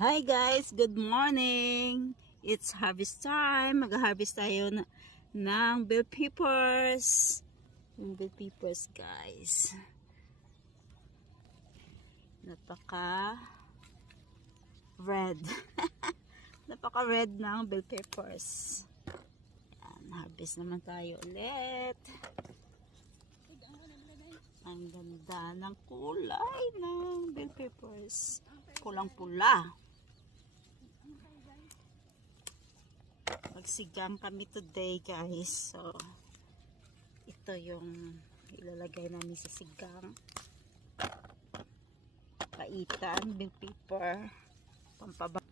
Hi guys, good morning. It's harvest time. Mag-harvest tayo ng bell peppers. Yung bell peppers guys. Napaka red. Napaka red ng bell peppers. Yan, harvest naman tayo ulit. Ang ganda ng kulay ng bell peppers. Pulang-pula. Magsigang kami today guys. So, ito yung ilalagay namin sa sigang. Kaitan, bell pepper, pampabang.